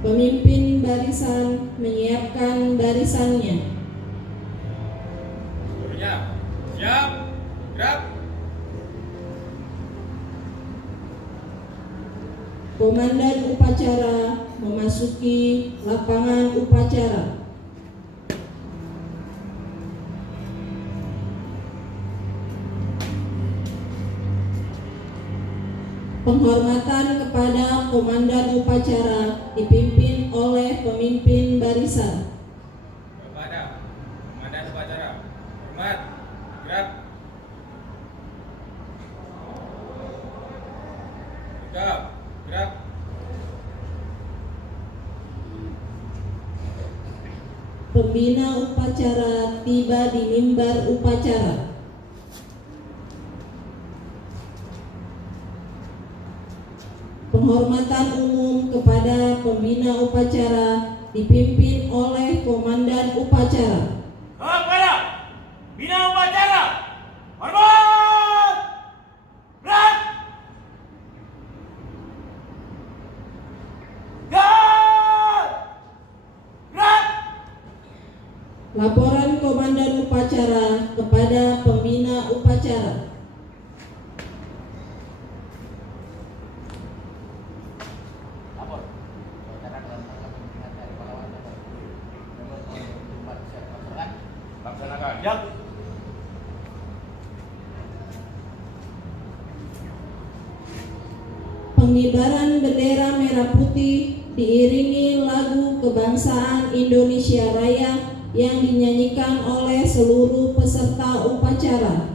Pemimpin barisan menyiapkan barisannya. Siap, gerak. Komandan upacara memasuki lapangan upacara. Penghormatan kepada komandan upacara dipimpin oleh pemimpin barisan. Kepada komandan upacara, hormat, gerak. Tegap, gerak. Pembina upacara tiba di mimbar upacara. Penghormatan umum kepada pembina upacara dipimpin oleh komandan upacara. Kepada bina upacara, hormat, gerak, gerak. Laporan komandan upacara kepada pembina upacara. Lapor. Upacara dalam rangka pembinaan dari pahlawan laksanakan. Siap. Pengibaran bendera merah putih diiringi lagu kebangsaan Indonesia Raya yang dinyanyikan oleh seluruh peserta upacara.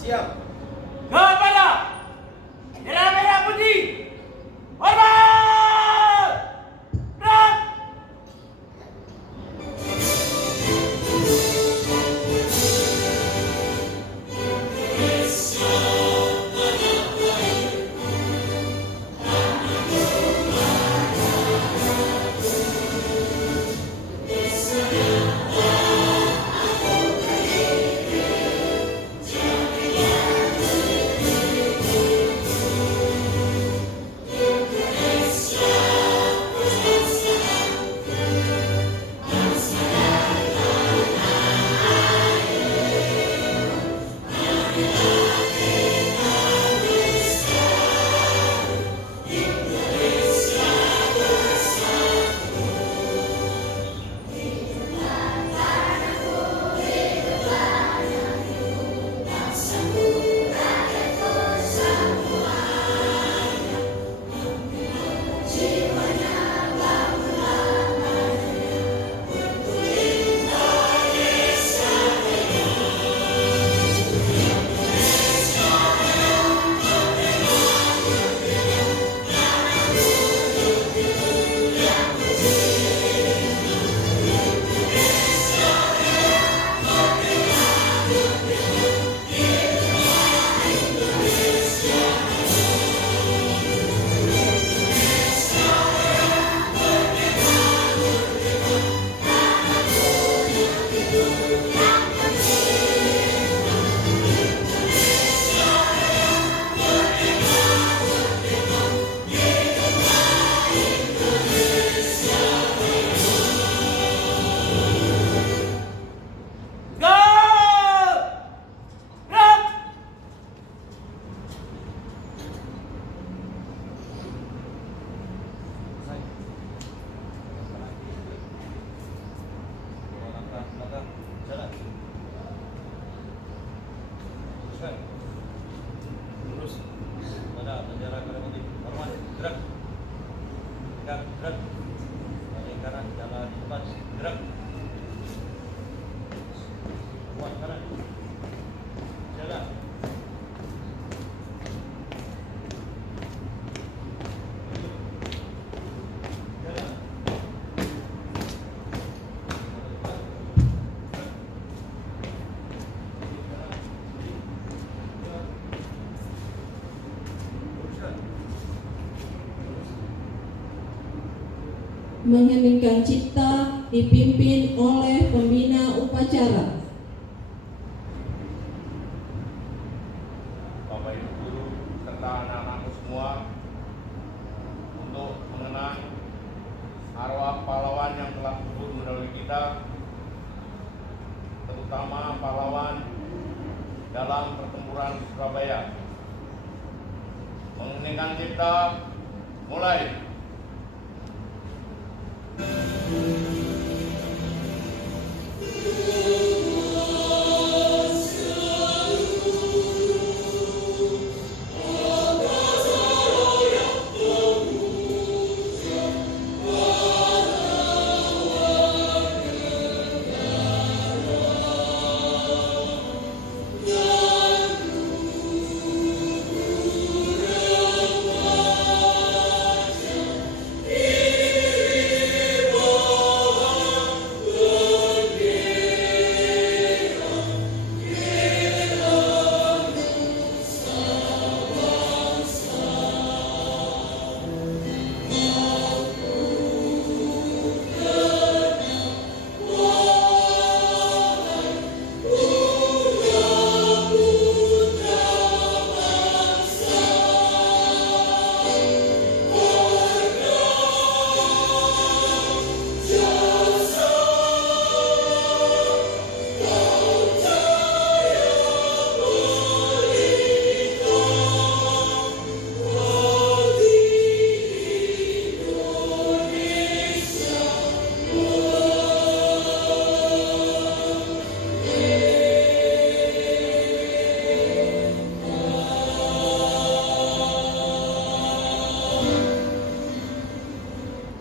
Siap. Kepada bendera merah putih, hormat, gerak. gerak. Balik kanan, jalan lepas, gerak. Kuat kanan. Jalan. Jalan. Mengheningkan cipta dipimpin oleh pembina upacara. Bapak Ibu guru serta anak-anakku semua, untuk mengenang arwah pahlawan yang telah gugur mendahului kita, terutama pahlawan dalam pertempuran di Surabaya. Mengheningkan cipta, mulai.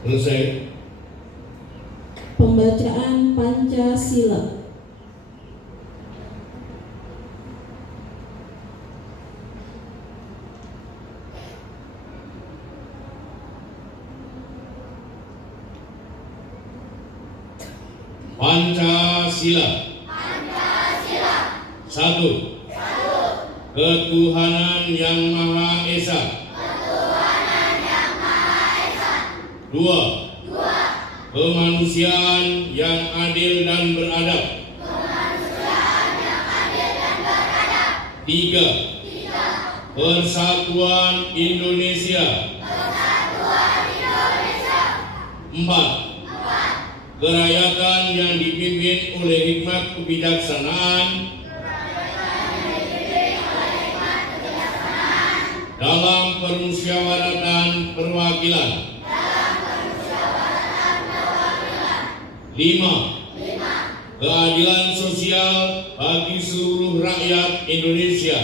Selesai. Pembacaan Pancasila. Pancasila. Satu. Ketuhanan yang Maha Esa. Dua. Kemanusiaan yang adil dan beradab. Tiga. Persatuan Indonesia. Empat. Kerakyatan yang dipimpin oleh hikmat kebijaksanaan dalam permusyawaratan perwakilan. 5. Keadilan sosial bagi seluruh rakyat Indonesia.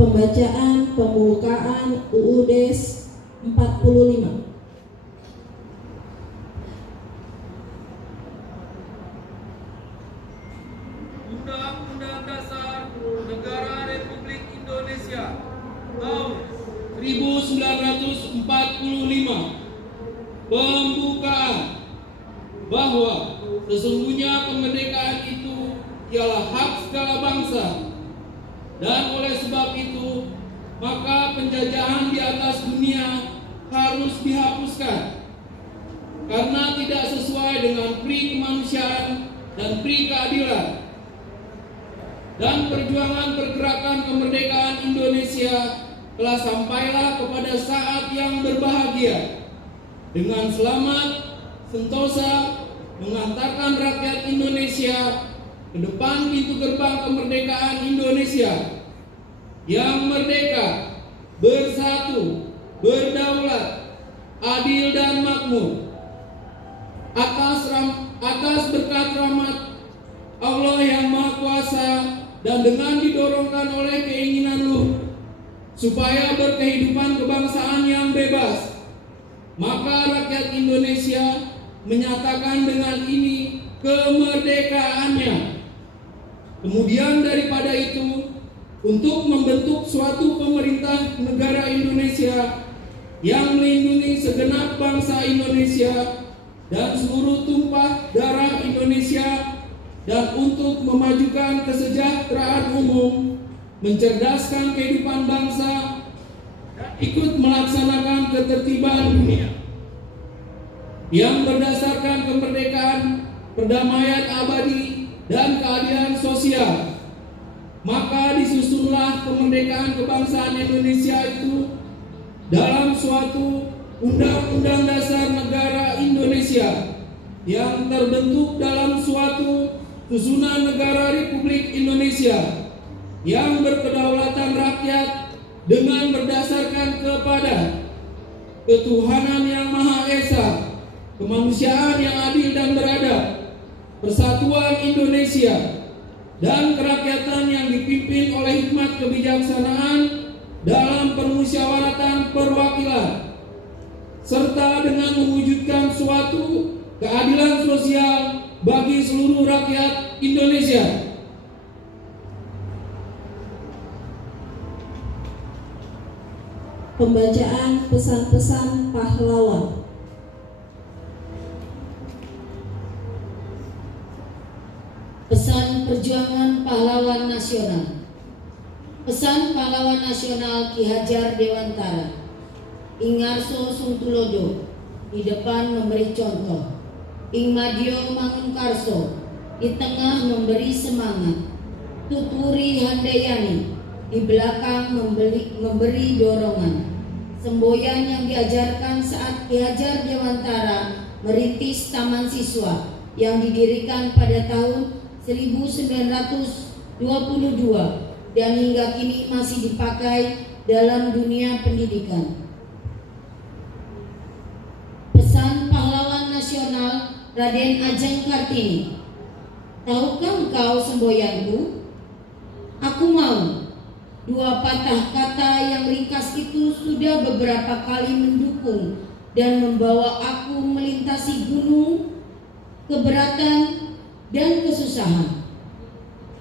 Pembacaan pembukaan UUD 45. Undang-Undang Dasar Negara Republik Indonesia tahun 1945 pembukaan bahwa sesungguhnya kemerdekaan itu ialah hak segala bangsa, dan oleh sebab itu maka penjajahan di atas dunia harus dihapuskan karena tidak sesuai dengan pri kemanusiaan dan pri keadilan. Dan perjuangan pergerakan kemerdekaan Indonesia telah sampailah kepada saat yang berbahagia dengan selamat sentosa mengantarkan rakyat Indonesia ke depan pintu gerbang kemerdekaan Indonesia yang merdeka, bersatu, berdaulat, adil dan makmur. atas berkat rahmat Allah yang Maha Kuasa dan dengan didorongkan oleh keinginan Lu supaya berkehidupan kebangsaan yang bebas, maka rakyat Indonesia menyatakan dengan ini kemerdekaannya. Kemudian daripada itu, untuk membentuk suatu pemerintah negara Indonesia yang melindungi segenap bangsa Indonesia dan seluruh tumpah darah Indonesia, dan untuk memajukan kesejahteraan umum, mencerdaskan kehidupan bangsa, dan ikut melaksanakan ketertiban dunia yang berdasarkan kemerdekaan, perdamaian abadi, dan keadilan sosial. Maka disusunlah kemerdekaan kebangsaan Indonesia itu dalam suatu Undang-Undang Dasar Negara Indonesia yang terbentuk dalam suatu susunan negara Republik Indonesia yang berkedaulatan rakyat dengan berdasarkan kepada ketuhanan yang Maha Esa, kemanusiaan yang adil dan beradab, persatuan Indonesia, dan kerakyatan yang dipimpin oleh hikmat kebijaksanaan dalam permusyawaratan perwakilan, serta dengan mewujudkan suatu keadilan sosial bagi seluruh rakyat Indonesia. Pembacaan pesan-pesan pahlawan. Pesan Perjuangan Pahlawan Nasional. Pesan Pahlawan Nasional Ki Hajar Dewantara. Ing ngarso sungtulodo, di depan memberi contoh. Ing madyo mangunkarso, di tengah memberi semangat. Tuturi handayani, di belakang memberi dorongan. Semboyan yang diajarkan saat Ki Hajar Dewantara merintis Taman Siswa yang didirikan pada tahun 1922 dan hingga kini masih dipakai dalam dunia pendidikan. Pesan Pahlawan Nasional Raden Ajeng Kartini. Tahukah engkau semboyanku? Aku mau. Dua patah kata yang ringkas itu sudah beberapa kali mendukung dan membawa aku melintasi gunung, keberatan, dan kesusahan.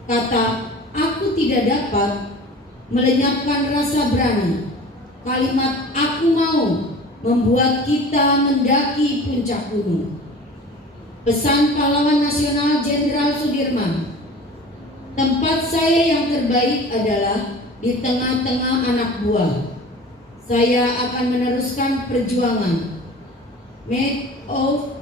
Kata aku tidak dapat melenyapkan rasa berani. Kalimat aku mau membuat kita mendaki puncak gunung. Pesan Pahlawan Nasional Jenderal Sudirman. Tempat saya yang terbaik adalah di tengah-tengah anak buah. Saya akan meneruskan perjuangan. Made of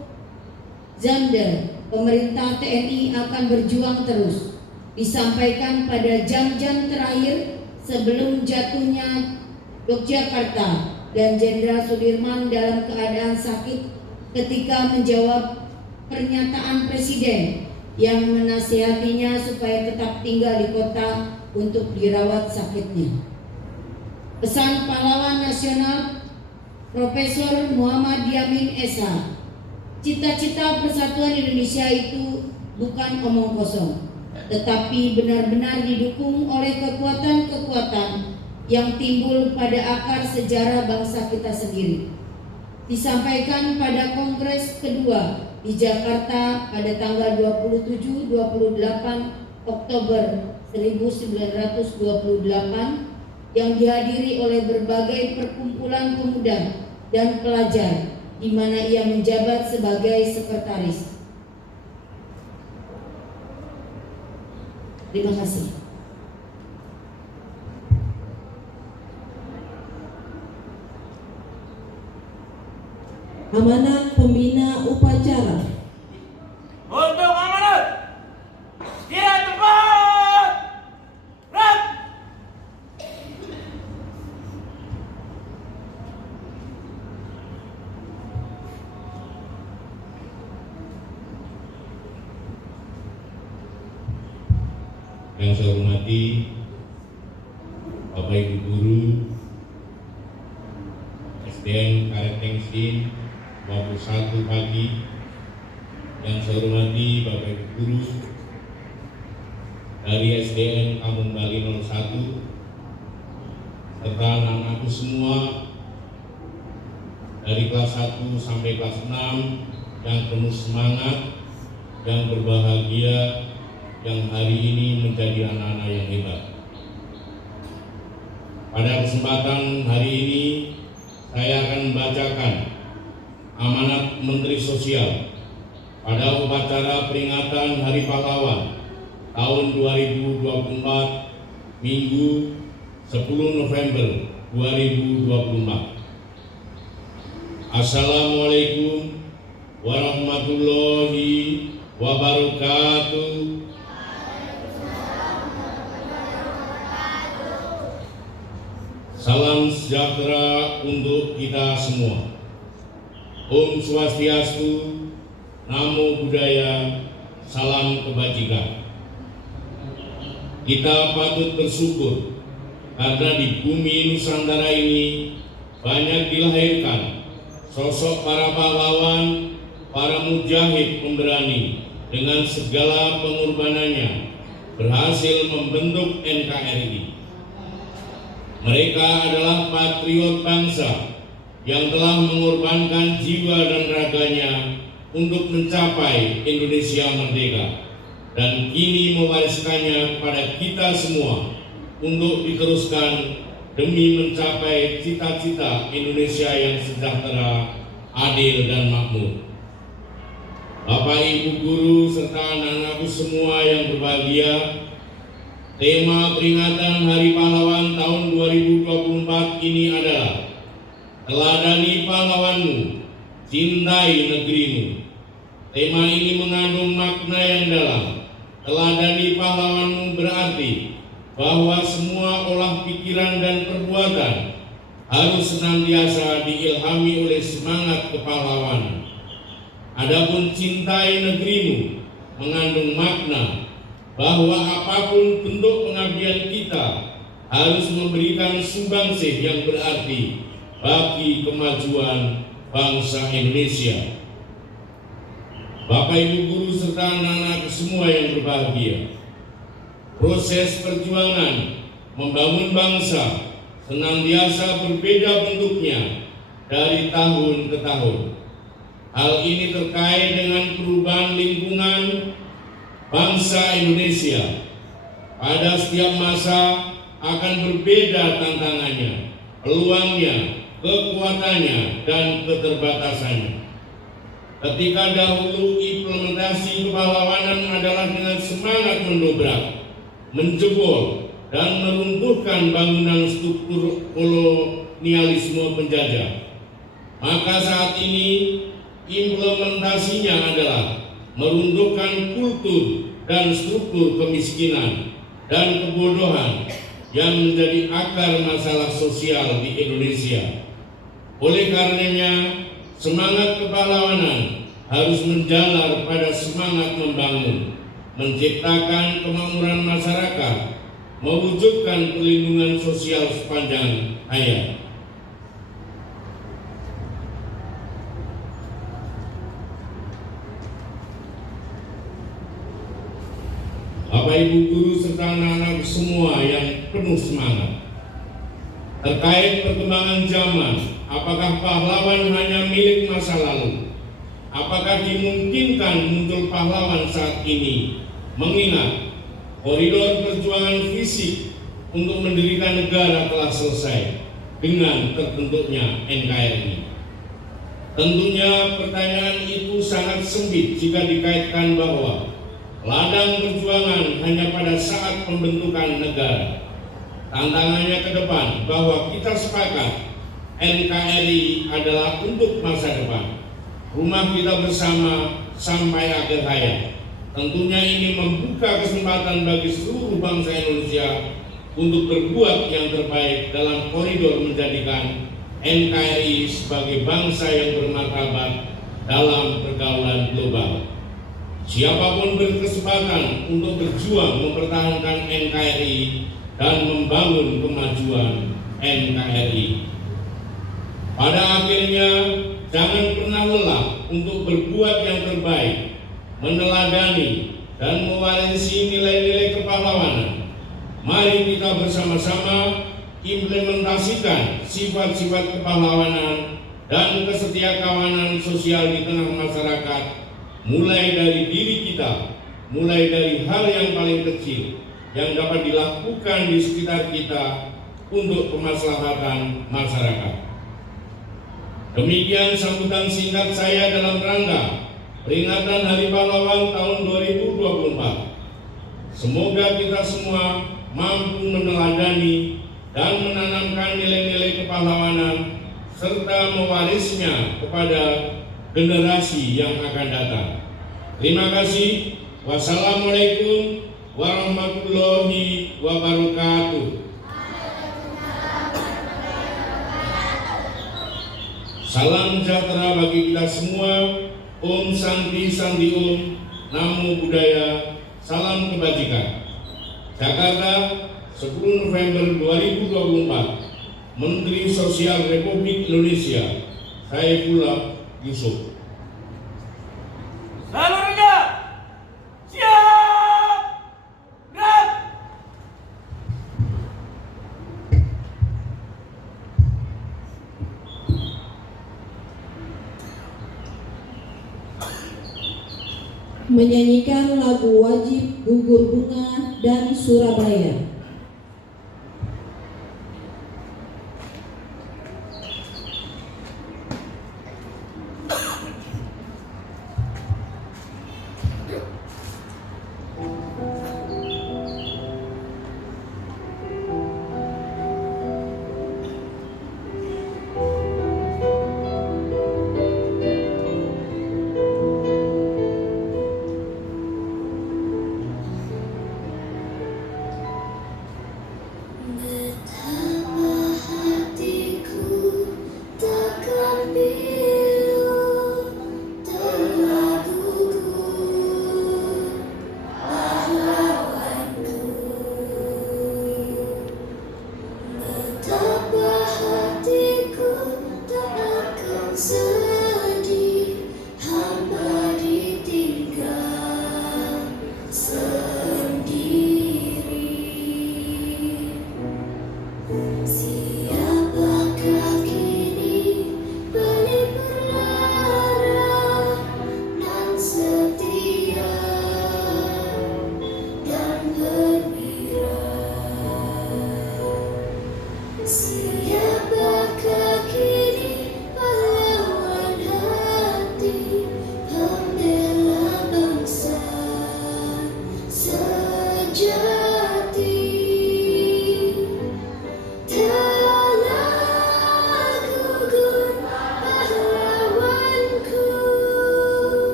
Zander. Pemerintah TNI akan berjuang terus. Disampaikan pada jam-jam terakhir sebelum jatuhnya Yogyakarta, dan Jenderal Sudirman dalam keadaan sakit ketika menjawab pernyataan Presiden yang menasihatinya supaya tetap tinggal di kota untuk dirawat sakitnya. Pesan Pahlawan Nasional Profesor Muhammad Yamin Esa. Cita-cita persatuan Indonesia itu bukan omong kosong, tetapi benar-benar didukung oleh kekuatan-kekuatan yang timbul pada akar sejarah bangsa kita sendiri. Disampaikan pada Kongres kedua di Jakarta pada tanggal 27-28 Oktober 1928 yang dihadiri oleh berbagai perkumpulan pemuda dan pelajar, di mana ia menjabat sebagai sekretaris. Terima kasih. Amanat Pembina Upacara. Untuk amanat, kira tepat, rap. Yang saya hormati Bapak Ibu Guru, SDN Karet Tengsin 21 pagi, Yang saya hormati Bapak Ibu Guru dari SDN Kampung Bali 01 serta anak-anakku semua dari kelas 1 sampai kelas 6 yang penuh semangat, yang berbahagia, yang hari ini menjadi anak-anak yang hebat. Pada kesempatan hari ini saya akan membacakan amanat Menteri Sosial pada upacara peringatan Hari Pahlawan tahun 2024 Minggu 10 November 2024. Assalamualaikum warahmatullahi wabarakatuh. Salam sejahtera untuk kita semua. Om Swastiastu, Namo Buddhaya, salam kebajikan. Kita patut bersyukur karena di bumi Nusantara ini banyak dilahirkan sosok para pahlawan, para mujahid pemberani dengan segala pengorbanannya berhasil membentuk NKRI. Mereka adalah patriot bangsa yang telah mengorbankan jiwa dan raganya untuk mencapai Indonesia merdeka dan kini mewariskannya kepada kita semua untuk diteruskan demi mencapai cita-cita Indonesia yang sejahtera, adil dan makmur. Bapak Ibu Guru serta anak-anakku semua yang berbahagia, tema peringatan Hari Pahlawan tahun 2024 ini adalah teladani pahlawanmu, cintai negerimu. Tema ini mengandung makna yang dalam. Teladani pahlawanmu berarti bahwa semua olah pikiran dan perbuatan harus senantiasa diilhami oleh semangat kepahlawanan. Adapun cintai negerimu mengandung makna bahwa apapun bentuk pengabdian kita harus memberikan sumbangsih yang berarti bagi kemajuan bangsa Indonesia. Bapak Ibu Guru serta anak-anak semua yang berbahagia, proses perjuangan membangun bangsa senantiasa berbeda bentuknya dari tahun ke tahun. Hal ini terkait dengan perubahan lingkungan bangsa Indonesia. Pada setiap masa akan berbeda tantangannya, peluangnya, kekuatannya, dan keterbatasannya. Ketika dahulu implementasi kepahlawanan adalah dengan semangat mendobrak, menjebol, dan meruntuhkan bangunan struktur kolonialisme penjajah, maka saat ini implementasinya adalah meruntuhkan kultur dan struktur kemiskinan dan kebodohan yang menjadi akar masalah sosial di Indonesia. Oleh karenanya, semangat kepahlawanan harus menjalar pada semangat membangun, menciptakan kemakmuran masyarakat, mewujudkan perlindungan sosial sepanjang hayat. Bapak Ibu Guru serta anak-anak semua yang penuh semangat, terkait perkembangan zaman, apakah pahlawan hanya milik masa lalu? Apakah dimungkinkan muncul pahlawan saat ini? Mengingat koridor perjuangan fisik untuk mendirikan negara telah selesai dengan terbentuknya NKRI. Tentunya pertanyaan itu sangat sempit jika dikaitkan bahwa ladang perjuangan hanya pada saat pembentukan negara. Tantangannya ke depan bahwa kita sepakat NKRI adalah untuk masa depan, rumah kita bersama sampai akhir hayat. Tentunya ini membuka kesempatan bagi seluruh bangsa Indonesia untuk berbuat yang terbaik dalam koridor menjadikan NKRI sebagai bangsa yang bermartabat dalam pergaulan global. Siapapun berkesempatan untuk berjuang mempertahankan NKRI dan membangun kemajuan NKRI. Pada akhirnya, jangan pernah lelah untuk berbuat yang terbaik meneladani, dan mewarisi nilai-nilai kepahlawanan. Mari kita bersama-sama implementasikan sifat-sifat kepahlawanan dan kesetiakawanan sosial di tengah masyarakat, mulai dari diri kita, mulai dari hal yang paling kecil yang dapat dilakukan di sekitar kita untuk kemaslahatan masyarakat. Demikian sambutan singkat saya dalam rangka peringatan Hari Pahlawan tahun 2024. Semoga kita semua mampu meneladani dan menanamkan nilai-nilai kepahlawanan serta mewarisnya kepada generasi yang akan datang. Terima kasih. Wassalamualaikum warahmatullahi wabarakatuh. Salam sejahtera bagi kita semua. Om Santi Santi Om. Namo Buddhaya. Salam kebajikan. Jakarta, 10 November 2024. Menteri Sosial Republik Indonesia Saifullah Yusuf. Seluruhnya siap, gerak. Menyanyikan lagu wajib Gugur Bunga dan Surabaya.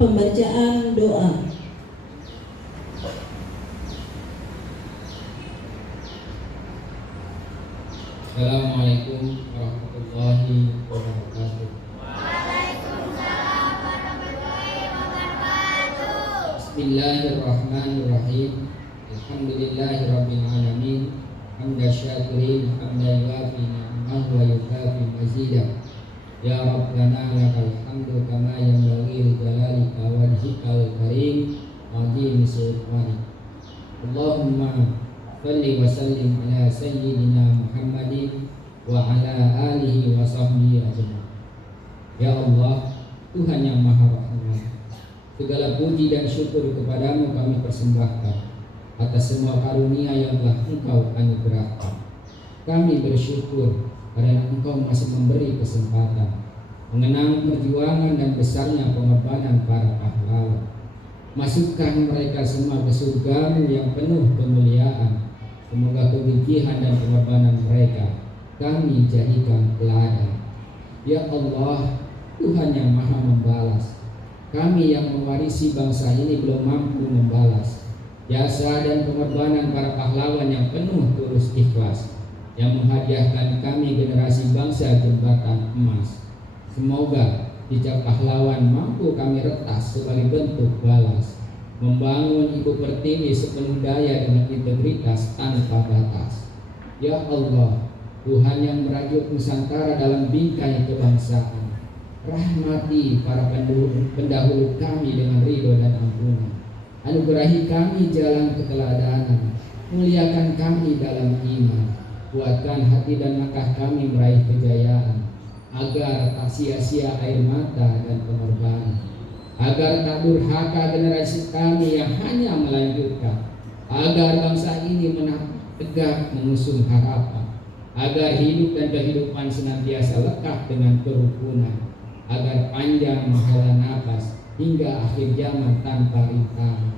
pembacaan doa. Assalamualaikum warahmatullahi wabarakatuh. Bismillahirrahmanirrahim. Alhamdulillahirabbil alamin. Hamdan syakirin hamdan yuafi ni'amahu wa yukafi mazidah. Ya Rabbana lakal hamdu kama yanbaghi li jalalika wajhikal karim wa azimi sultanik. Allahumma salli wa sallim ala sayyidina Muhammadin wa ala alihi wa sahbihi ajma'in. Ya Allah, Tuhan yang Maha Rahman, segala puji dan syukur kepadamu kami persembahkan atas semua karunia yang telah Engkau anugerahkan. Kami bersyukur karena Engkau masih memberi kesempatan mengenang perjuangan dan besarnya pengorbanan para pahlawan. Masukkan mereka semua ke surga-Mu yang penuh kemuliaan. Semoga kegigihan dan pengorbanan mereka kami jadikan teladan. Ya Allah, Tuhan yang Maha membalas. Kami yang mewarisi bangsa ini belum mampu membalas jasa dan pengorbanan para pahlawan yang penuh tulus ikhlas, yang menghadiahkan kami generasi bangsa jembatan emas. Semoga jejak pahlawan mampu kami retas sebagai bentuk balas, membangun Ibu Pertiwi sepenuh daya dengan integritas tanpa batas. Ya Allah, Tuhan yang merajut Nusantara dalam bingkai kebangsaan, rahmati para pendahulu kami dengan ridho dan ampunan. Anugerahi kami jalan keteladanan, muliakan kami dalam iman, kuatkan hati dan langkah kami meraih kejayaan, agar tak sia-sia air mata dan pengorbanan, agar tak durhaka generasi kami yang hanya melanjutkan, agar bangsa ini tegak mengusung harapan, agar hidup dan kehidupan senantiasa lekat dengan kerukunan, agar panjang menghela nafas hingga akhir zaman tanpa rintangan.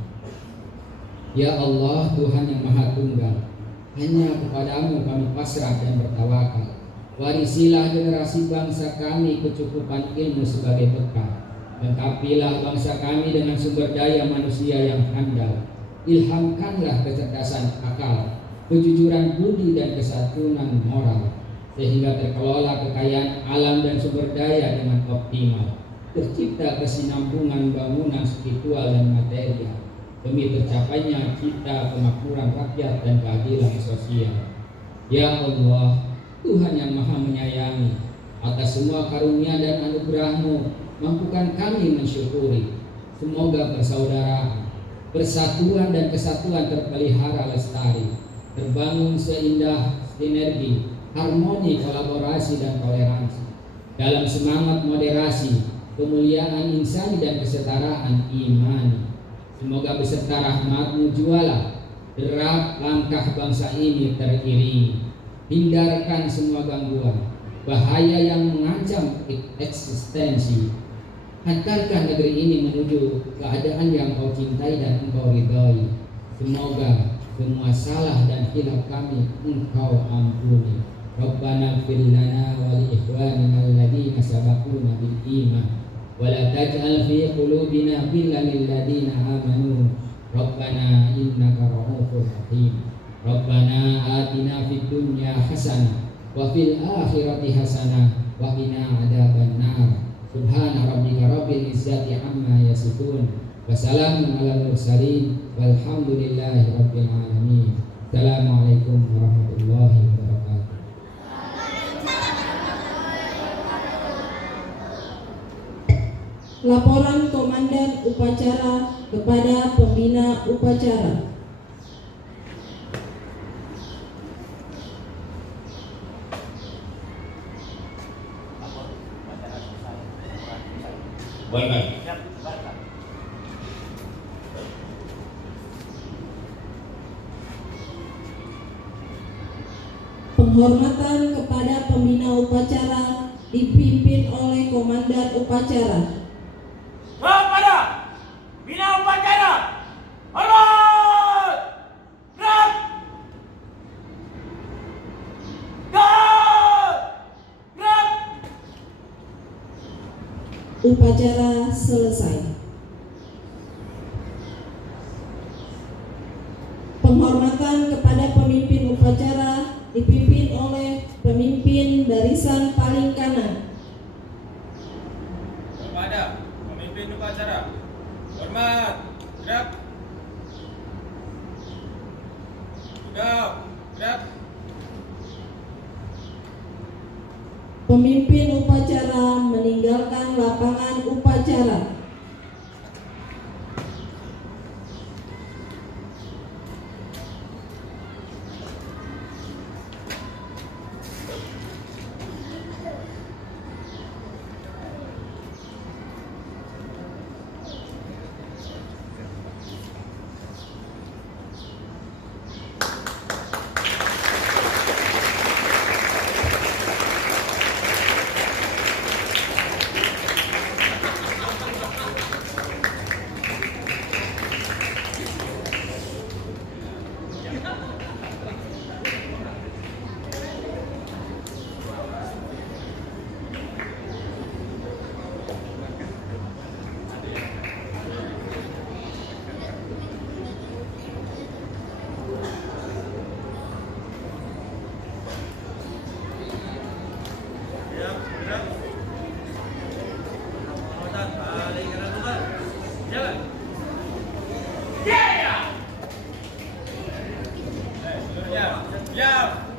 Ya Allah, Tuhan yang Maha Tunggal, hanya kepadamu kami pasrah dan bertawakal. Warisilah generasi bangsa kami kecukupan ilmu sebagai bekal. Lengkapilah bangsa kami dengan sumber daya manusia yang handal. Ilhamkanlah kecerdasan akal, kejujuran budi dan kesatuan moral, sehingga terkelola kekayaan alam dan sumber daya dengan optimal. Tercipta kesinambungan bangunan spiritual dan material demi tercapainya cita kemakmuran rakyat dan keadilan sosial. Ya Allah, Tuhan yang Maha menyayangi, atas semua karunia dan anugerah-Mu mampukan kami mensyukuri. Semoga persaudaraan, persatuan dan kesatuan terpelihara lestari, terbangun seindah sinergi, harmoni, kolaborasi dan toleransi, dalam semangat moderasi, kemuliaan insani dan kesetaraan imani. Semoga beserta rahmat-Mu jualah derap langkah bangsa ini teriringi. Hindarkan semua gangguan, bahaya yang mengancam eksistensi. Hantarkan negeri ini menuju keadaan yang Kau cintai dan Engkau ridhoi. Semoga semua salah dan hilaf kami Engkau ampuni. Rabbana ighfir lana wa li ikhwanina alladhina sabaquna bil iman wa la taj'al fi qulubina ghillan lil ladzina amanu. Rabbana innaka ra'ufur rahim. Rabbana atina fid dunya hasanah wa fil akhirati hasanah wa qina adzabannar. Subhana rabbika rabbil izzati amma yasifun wa salamun alal mursalin walhamdulillahi rabbil alamin. Assalamualaikum warahmatullahi wabarakatuh. Laporan Komandan Upacara kepada Pembina Upacara. Bubarkan. Siap, bubarkan. Penghormatan kepada Pembina Upacara dipimpin oleh Komandan Upacara. Kepada bina upacara, hormat, gerak, gerak. Upacara selesai. Persilakan kepada pemimpin upacara dipimpin oleh pemimpin barisan paling kanan. Kepada pemimpin upacara, hormat, gerak. Tegap, gerak. Pemimpin upacara meninggalkan lapangan upacara. Siap, gerak. Otak balik kanan depan. Jalan. Yeah! Seluruhnya, siap.